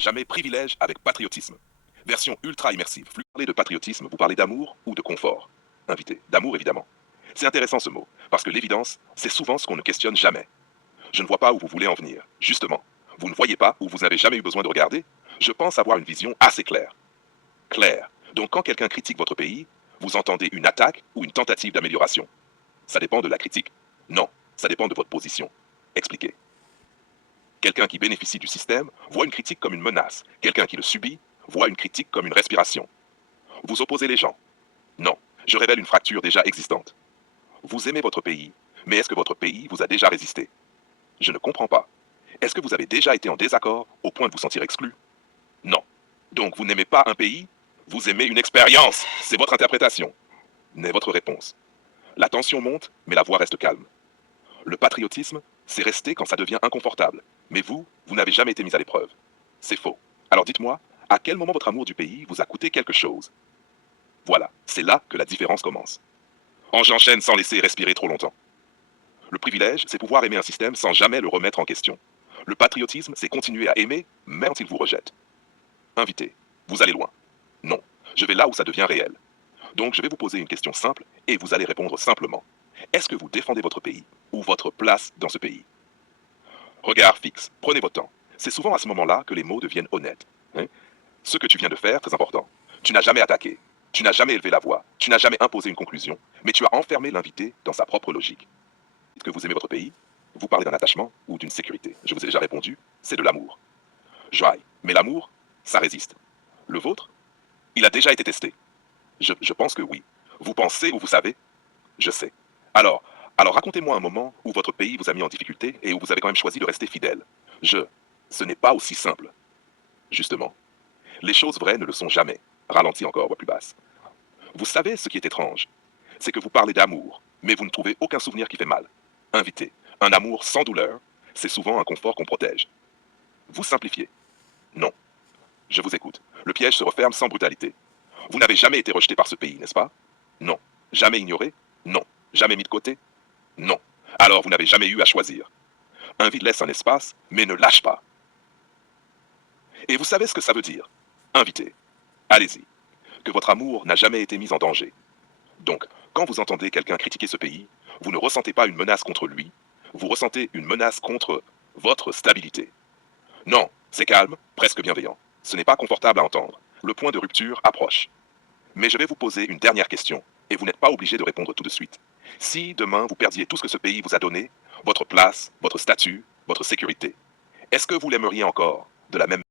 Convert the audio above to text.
jamais privilège avec patriotisme. Version ultra immersive. Plus vous parlez de patriotisme, vous parlez d'amour ou de confort. Invité. D'amour, évidemment. C'est intéressant ce mot, parce que l'évidence, c'est souvent ce qu'on ne questionne jamais. Je ne vois pas où vous voulez en venir. Justement, vous ne voyez pas ou vous n'avez jamais eu besoin de regarder. Je pense avoir une vision assez claire. Claire. Donc quand quelqu'un critique votre pays, vous entendez une attaque ou une tentative d'amélioration. Ça dépend de la critique. Non, ça dépend de votre position. Expliquez. Quelqu'un qui bénéficie du système voit une critique comme une menace. Quelqu'un qui le subit voit une critique comme une respiration. Vous opposez les gens. Non, je révèle une fracture déjà existante. Vous aimez votre pays, mais est-ce que votre pays vous a déjà résisté? Je ne comprends pas. Est-ce que vous avez déjà été en désaccord au point de vous sentir exclu? Non. Donc vous n'aimez pas un pays, vous aimez une expérience. C'est votre interprétation. N'est votre réponse. La tension monte, mais la voix reste calme. Le patriotisme, c'est rester quand ça devient inconfortable. Mais vous, vous n'avez jamais été mis à l'épreuve. C'est faux. Alors dites-moi, à quel moment votre amour du pays vous a coûté quelque chose? Voilà, c'est là que la différence commence. J'enchaîne sans laisser respirer trop longtemps. Le privilège, c'est pouvoir aimer un système sans jamais le remettre en question. Le patriotisme, c'est continuer à aimer, même quand il vous rejette. Invité, vous allez loin. Non, je vais là où ça devient réel. Donc je vais vous poser une question simple et vous allez répondre simplement. Est-ce que vous défendez votre pays ou votre place dans ce pays? Regard fixe, prenez votre temps. C'est souvent à ce moment-là que les mots deviennent honnêtes. Hein? Ce que tu viens de faire, très important. Tu n'as jamais attaqué, tu n'as jamais élevé la voix, tu n'as jamais imposé une conclusion, mais tu as enfermé l'invité dans sa propre logique. Dites que vous aimez votre pays, vous parlez d'un attachement ou d'une sécurité. Je vous ai déjà répondu, c'est de l'amour. Joie, mais l'amour, ça résiste. Le vôtre, il a déjà été testé. Je pense que oui. Vous pensez ou vous savez? Je sais. Alors, alors racontez-moi un moment où votre pays vous a mis en difficulté et où vous avez quand même choisi de rester fidèle. Ce n'est pas aussi simple. Justement, les choses vraies ne le sont jamais. Ralentis encore, voix plus basse. Vous savez ce qui est étrange? C'est que vous parlez d'amour, mais vous ne trouvez aucun souvenir qui fait mal. Invité, un amour sans douleur, c'est souvent un confort qu'on protège. Vous simplifiez. Non. Je vous écoute. Le piège se referme sans brutalité. Vous n'avez jamais été rejeté par ce pays, n'est-ce pas? Non. Jamais ignoré? Non. Jamais mis de côté? Non. Alors vous n'avez jamais eu à choisir. Un vide laisse un espace, mais ne lâche pas. Et vous savez ce que ça veut dire? Invité. Allez-y. Que votre amour n'a jamais été mis en danger. Donc, quand vous entendez quelqu'un critiquer ce pays, vous ne ressentez pas une menace contre lui, vous ressentez une menace contre votre stabilité. Non, c'est calme, presque bienveillant. Ce n'est pas confortable à entendre. Le point de rupture approche. Mais je vais vous poser une dernière question, et vous n'êtes pas obligé de répondre tout de suite. Si demain vous perdiez tout ce que ce pays vous a donné, votre place, votre statut, votre sécurité, est-ce que vous l'aimeriez encore de la même